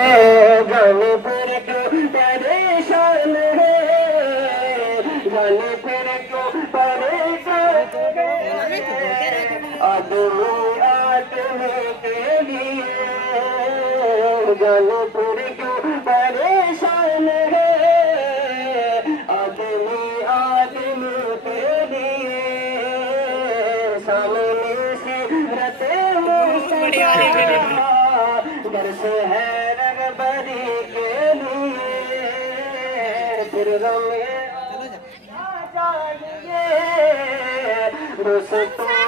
जाने पर क्यों परेशान है, जाने पर क्यों परेशान है, आदमी आदमी के लिए जाने पर क्यों परेशान है, आदमी आदमी के लिए सामने से रते घर से है रगबरी के लिए फिर रमे आ जाएंगे दोस्तों।